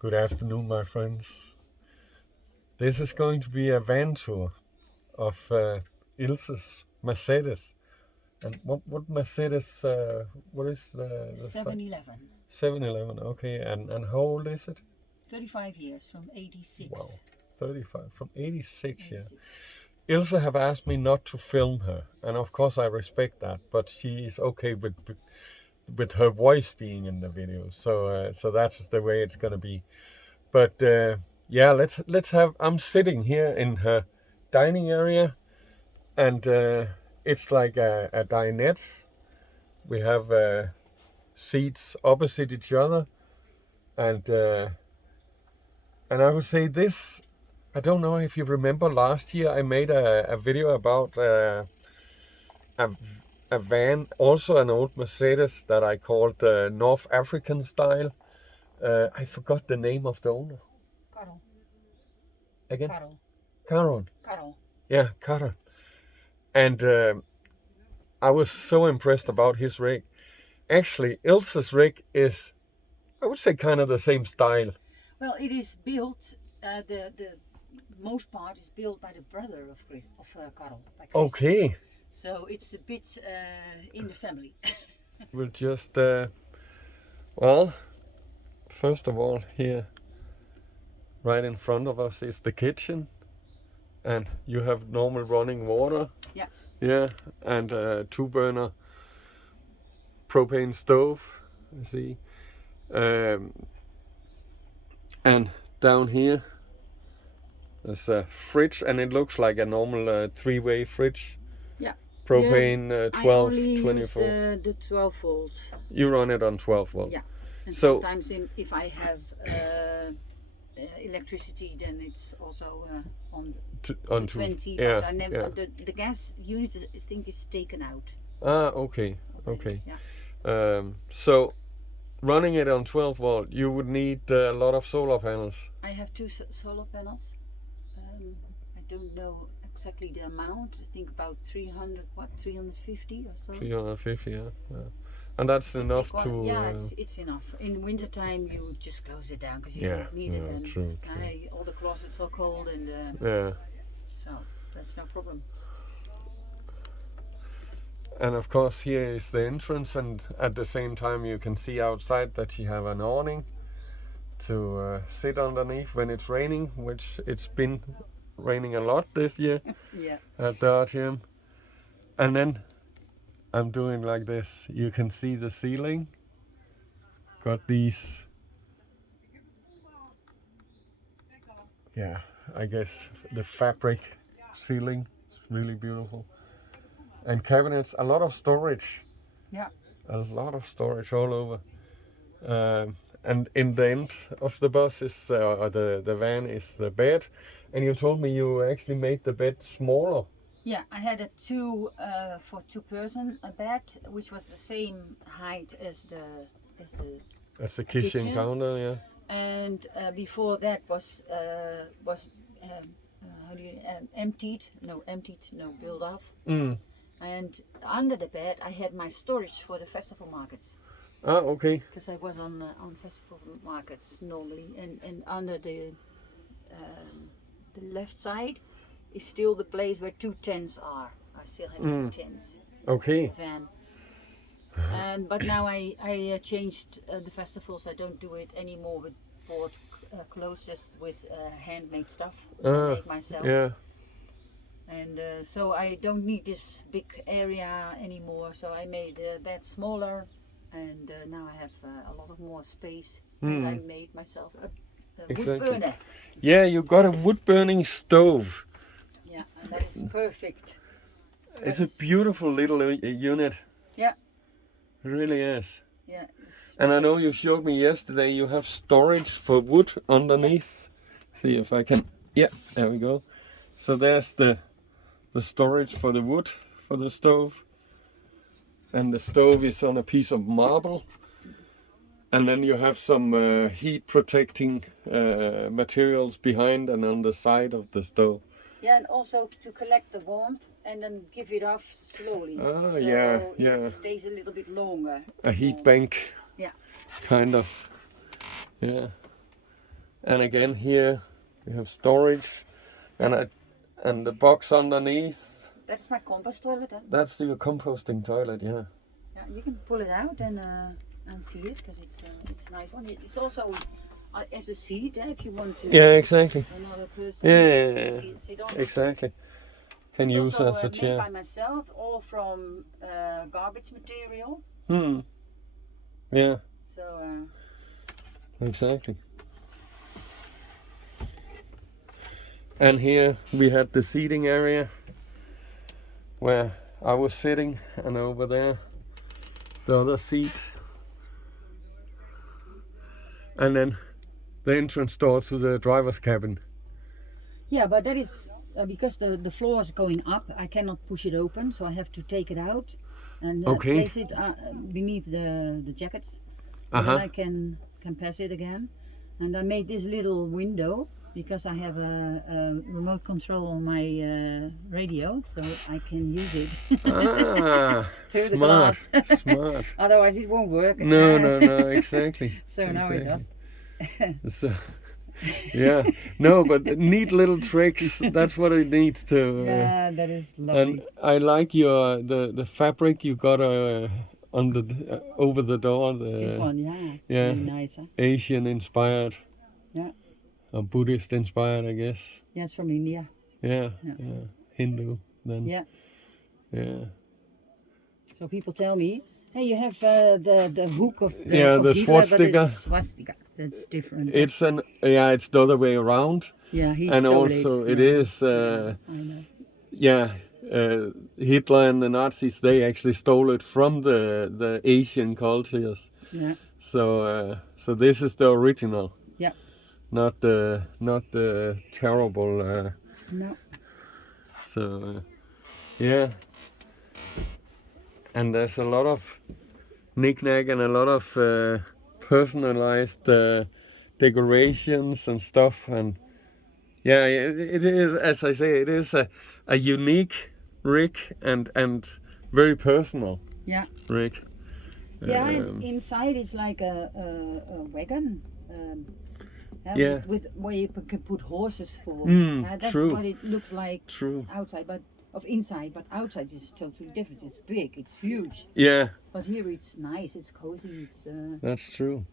Good afternoon, my friends. This is going to be a van tour of Ilses Mercedes. And what Mercedes, what is the 7-Eleven. 7-Eleven, okay. And how old is it? 35 years, from 86. Wow, 35, from 86, 86. yeah. Ilse have asked me not to film her, and of course I respect that, but she is okay with her voice being in the video, so that's the way it's gonna be. But yeah, let's have. I'm sitting here in her dining area, and it's like a dinette. We have seats opposite each other, and I would say this. I don't know if you remember last year I made a video about a van, also an old Mercedes that I called North African style. I forgot the name of the owner. Carol. Again? Carol. Caron. Carol. Yeah, Caron. And I was so impressed about his rig. Actually, Ilse's rig is, I would say, kind of the same style. Well, it is built, the most part is built by the brother of Carol. By Chris. Okay. So it's a bit in the family. We'll just, well, first of all, here, right in front of us is the kitchen. And you have normal running water. Yeah. Yeah, and 2-burner propane stove, you see. And down here, there's a fridge, and it looks like a normal 3-way fridge. Yeah. Propane 12, I only 24. use the 12 volt. You run it on 12 volt. Yeah. And So sometimes if I have electricity, then it's also on 20. Yeah, but I never. yeah. The gas unit, I think, is taken out. Ah, okay, okay. Yeah. So running it on 12 volt, you would need a lot of solar panels. I have 2 solar panels. I don't know exactly the amount. I think about 350 or so. 350, yeah. And that's enough to. Yeah, it's enough. In wintertime, you just close it down because you don't need it. And true. all the closets are cold, and Yeah. so that's no problem. And of course, here is the entrance, and at the same time, you can see outside that you have an awning to sit underneath when it's raining, which it's been raining a lot this year. Yeah. At the RTM. And then I'm doing like this. You can see the ceiling. Got these. Yeah, I guess the fabric ceiling. It's really beautiful. And cabinets, a lot of storage. Yeah. A lot of storage all over. And in the end of the bus is the van is the bed. And you told me you actually made the bed smaller. Yeah, I had a for 2-person bed, which was the same height as the kitchen counter, yeah. And before that was emptied, built off. And under the bed I had my storage for the festival markets. Ah, okay. Because I was on festival markets normally, and under the left side is still the place where 2 tents are. I still have 2 tents. Okay. Van. But now I changed the festivals. I don't do it anymore with bought clothes, just with handmade stuff. I made myself. Yeah. And so I don't need this big area anymore. So I made the bed smaller, and now I have a lot of more space. And I made myself a wood burner. Yeah, you got a wood burning stove. Yeah, and that is perfect. It's a beautiful little unit. Yeah. It really is. Yeah. And I know you showed me yesterday you have storage for wood underneath. Yeah. See if I can. Yeah, there we go. So there's the storage for the wood for the stove. And the stove is on a piece of marble. And then you have some heat protecting materials behind and on the side of the stove. Yeah, and also to collect the warmth and then give it off slowly. Ah, so yeah. It stays a little bit longer. A heat bank. Yeah. Kind of. Yeah. And again here we have storage, and the box underneath. That's my compost toilet. Huh? That's your composting toilet, yeah. Yeah, you can pull it out and see it because it's a nice one. It's also as a seat if you want to. Yeah, exactly. Another person. Yeah, sit on. exactly. Can it's use also, as a made chair. by myself, all from garbage material. Yeah. So. Exactly. And here we had the seating area where I was sitting, and over there the other seat, and then the entrance door to the driver's cabin. Yeah, but that is because the floor is going up. I cannot push it open, so I have to take it out and place it beneath the jackets. And then I can pass it again. And I made this little window because I have a remote control on my radio, so I can use it through the glass. Smart. Otherwise, it won't work. No, exactly. So now it does. So, yeah, no, but neat little tricks. That's what it needs to. Yeah, that is lovely. And I like your the fabric you got on the over the door. This one, yeah, yeah, really nice. Huh? Asian inspired. Yeah. Or Buddhist inspired, I guess. Yeah, it's from India. Yeah. Hindu then. Yeah. Yeah. So people tell me, hey, you have the hook of the the Hitler, swastika. But it's swastika. That's different. It's it's the other way around. Yeah, he and stole also it. it is. I know. Yeah. Hitler and the Nazis, they actually stole it from the Asian cultures. Yeah. So this is the original. Yeah. Not the terrible. No. So yeah. And there's a lot of knick-knack and a lot of personalized decorations and stuff, and yeah, it is, as I say, it is a unique rig and very personal. Yeah. Rig. Yeah, and inside it's like a wagon. Yeah. With where you can put horses for. That's true. what it looks like. True. Outside, but inside, but outside is totally different. It's big, it's huge. Yeah. But here it's nice, it's cozy, it's. That's true.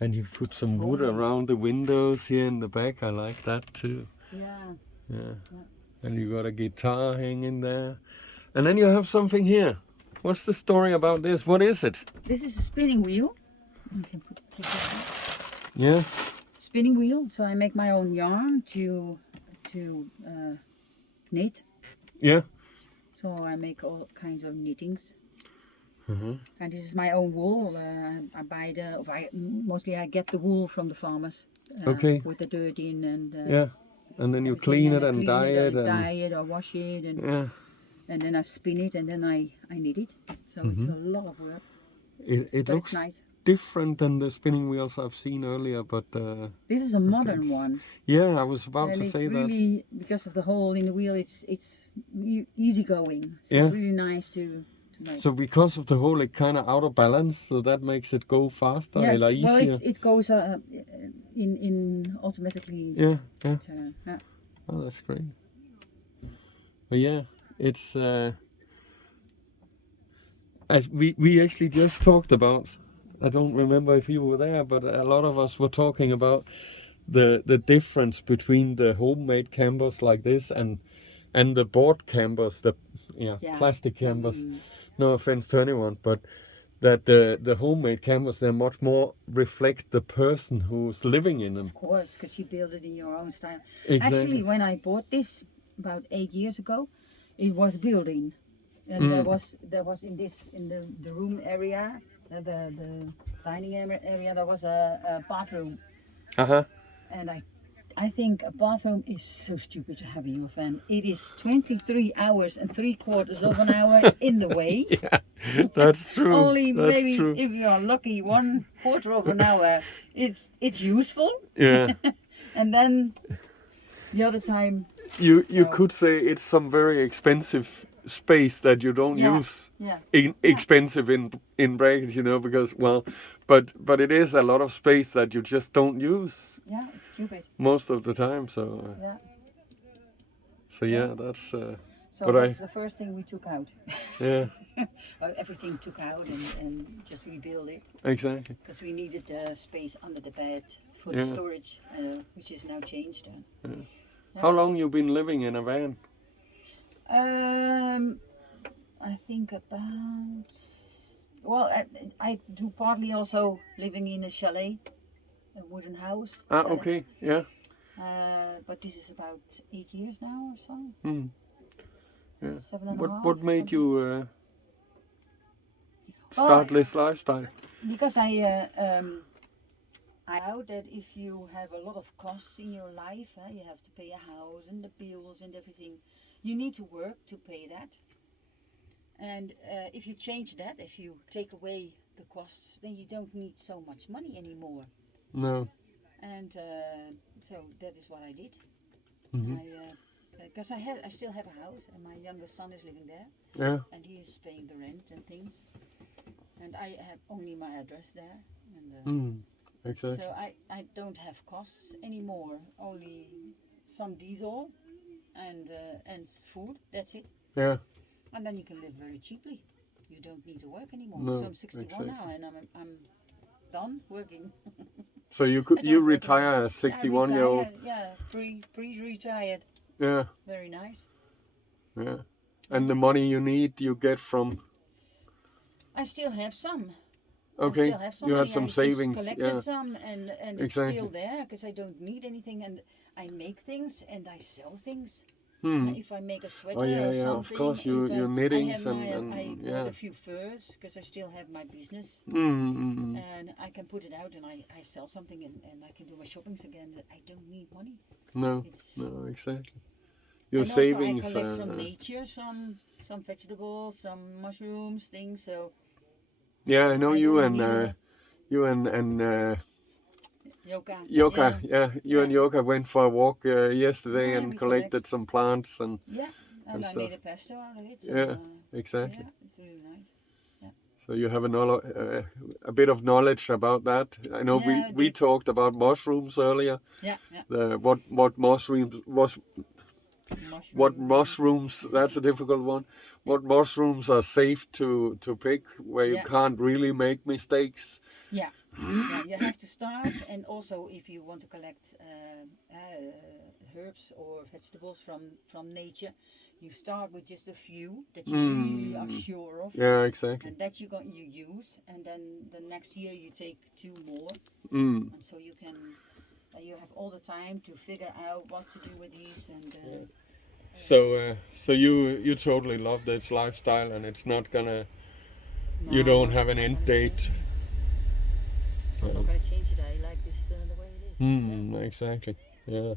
And you put some wood around the windows here in the back. I like that too. Yeah. And you got a guitar hanging there, and then you have something here. What's the story about this? What is it? This is a spinning wheel. You can take this out. Yeah. Spinning wheel. So I make my own yarn to knit. Yeah. So I make all kinds of knittings. Mm-hmm. And this is my own wool. I buy mostly I get the wool from the farmers. With the dirt in and. And then you clean it and dye it. Dye it or wash it and. And then I spin it and then I knit it. So it's a lot of work. It looks it's nice. Different than the spinning wheels I've seen earlier, but this is a modern one. Yeah, I was about to say that. And it's really, because of the hole in the wheel, it's easy going. So it's really nice to make. So because of the hole, it kind of out of balance, so that makes it go faster. Yeah, or easier. Well, it goes in automatically. Yeah. Yeah. Oh, that's great. But yeah, it's as we actually just talked about. I don't remember if you were there, but a lot of us were talking about the difference between the homemade campers like this and the board campers, the plastic campers. No offense to anyone, but that the homemade campers, they're much more reflect the person who's living in them. Of course, because you build it in your own style. Exactly. Actually, when I bought this about 8 years ago, it was building, and there was in the room area. The dining area, there was a bathroom. And I think a bathroom is so stupid to have in your van. It is 23 hours and 3/4 of an hour in the way. Yeah, that's true. Only that's maybe true. if you're lucky, 1/4 of an hour it's useful. Yeah. And then the other time you could say it's some very expensive space that you don't use expensive in brackets, you know, because but it is a lot of space that you just don't use. Yeah, it's stupid. Most of the time, so that's. So but that's the first thing we took out. Yeah. Well, everything took out and just rebuild it. Exactly. Because we needed space under the bed for the storage, which is now changed. How long you been living in a van? I think about. Well, I do partly also living in a chalet, a wooden house. Chalet. Okay, yeah. But this is about 8 years now or so. Yeah. 7.5. What made you start this lifestyle? Because I know that if you have a lot of costs in your life, you have to pay a house and the bills and everything. You need to work to pay that. And if you change that, if you take away the costs, then you don't need so much money anymore. No. And so that is what I did. Mm-hmm. Because I still have a house, and my youngest son is living there. Yeah. And he is paying the rent and things. And I have only my address there. And, exactly. So I don't have costs anymore. Only some diesel and food. That's it. Yeah. And then you can live very cheaply. You don't need to work anymore. No, So I'm 61 now, and I'm done working. So you retire as 61-year-old? Yeah, pre-retired. Yeah. Very nice. Yeah. And the money you need, you get from? I still have some. Okay. I still have some you money. had some I savings. Just collected some, and it's still there because I don't need anything, and I make things and I sell things. If I make a sweater or something, of course, you're knitting I bought a few furs because I still have my business, and I can put it out and I sell something and I can do my shoppings again. I don't need money. No, exactly. Your and savings. Also I collect from nature some vegetables, some mushrooms, things. So. Yeah, I know you and Yoka. Yeah, you and Yoka went for a walk yesterday and collected some plants and and I stuff. made a pesto out of it. So, exactly. Yeah, it's really nice. Yeah. So you have a bit of knowledge about that. I know we talked about mushrooms earlier. Yeah. What mushrooms What mushrooms? That's a difficult one. What mushrooms are safe to pick where you can't really make mistakes? Yeah, you have to start, and also if you want to collect herbs or vegetables from nature, you start with just a few that you really are sure of. Yeah, exactly. And that you use, and then the next year you take 2 more, and so you can. You have all the time to figure out what to do with these and. So you totally love this lifestyle, and it's not gonna. No, you don't have an end date. I'm not gonna change it. I like this the way it is. Exactly. Yeah.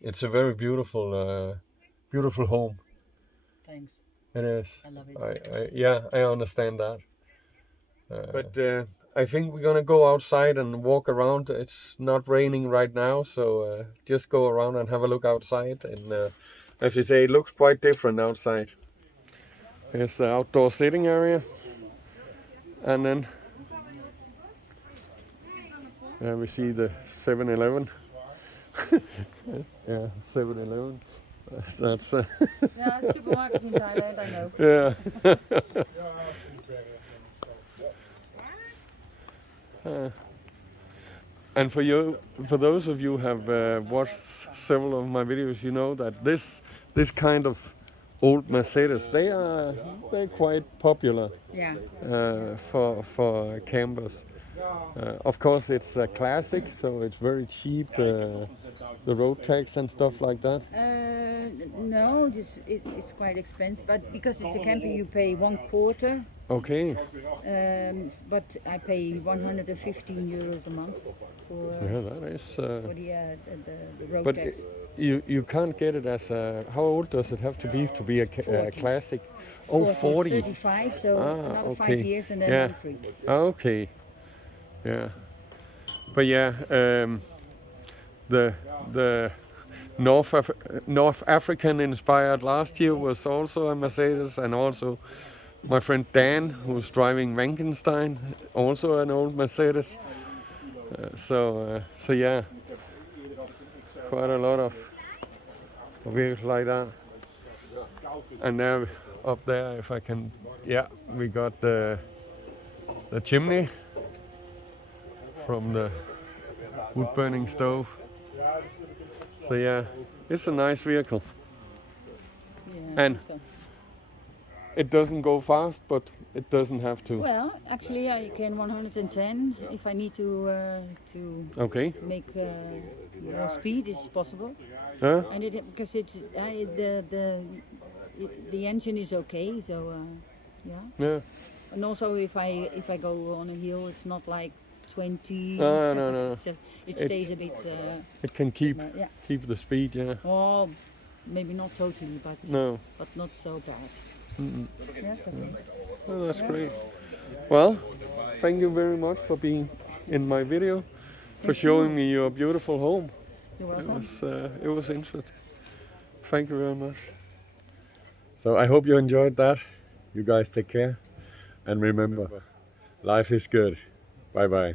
It's a very beautiful, beautiful home. Thanks. It is. I love it. I understand that. But I think we're gonna go outside and walk around. It's not raining right now, so just go around and have a look outside. And as you say, it looks quite different outside. Here's the outdoor sitting area, and then we see the 7-Eleven. Yeah, 7-Eleven. That's yeah, supermarket in Thailand, I know. Yeah. And for those of you who have watched several of my videos, you know that this kind of old Mercedes, they're quite popular. Yeah. For campers. Of course, it's a classic, so it's very cheap. The road tax and stuff like that. No, it's quite expensive, but because it's a camper, you pay 1/4. Okay. But I pay 115 euros a month for. That is. For the road tax. You can't get it as a. How old does it have to be a classic? Oh, 40. 35, so another 5 years and then I'm free. Okay. Yeah. But yeah, the North African inspired last year was also a Mercedes, and also my friend Dane, who's driving Frankenstein, also an old Mercedes. So yeah, quite a lot of vehicles like that. And now up there, if I can, yeah, we got the chimney from the wood burning stove. So yeah, it's a nice vehicle. Yeah, And so. it doesn't go fast, but it doesn't have to. Well, actually, I can 110 if I need to Okay. make more speed. It's possible, Huh? and because the engine is okay. So yeah. Yeah. And also, if I go on a hill, it's not like 20. No. It's just, it stays a bit. It can keep Yeah. keep the speed. Yeah. Oh, maybe not totally, but not so bad. Yeah, it's okay. Oh, that's great. Well, thank you very much for being in my video, for showing me your beautiful home. You're welcome. It was interesting. Thank you very much. So I hope you enjoyed that. You guys take care, and remember, life is good. Bye bye.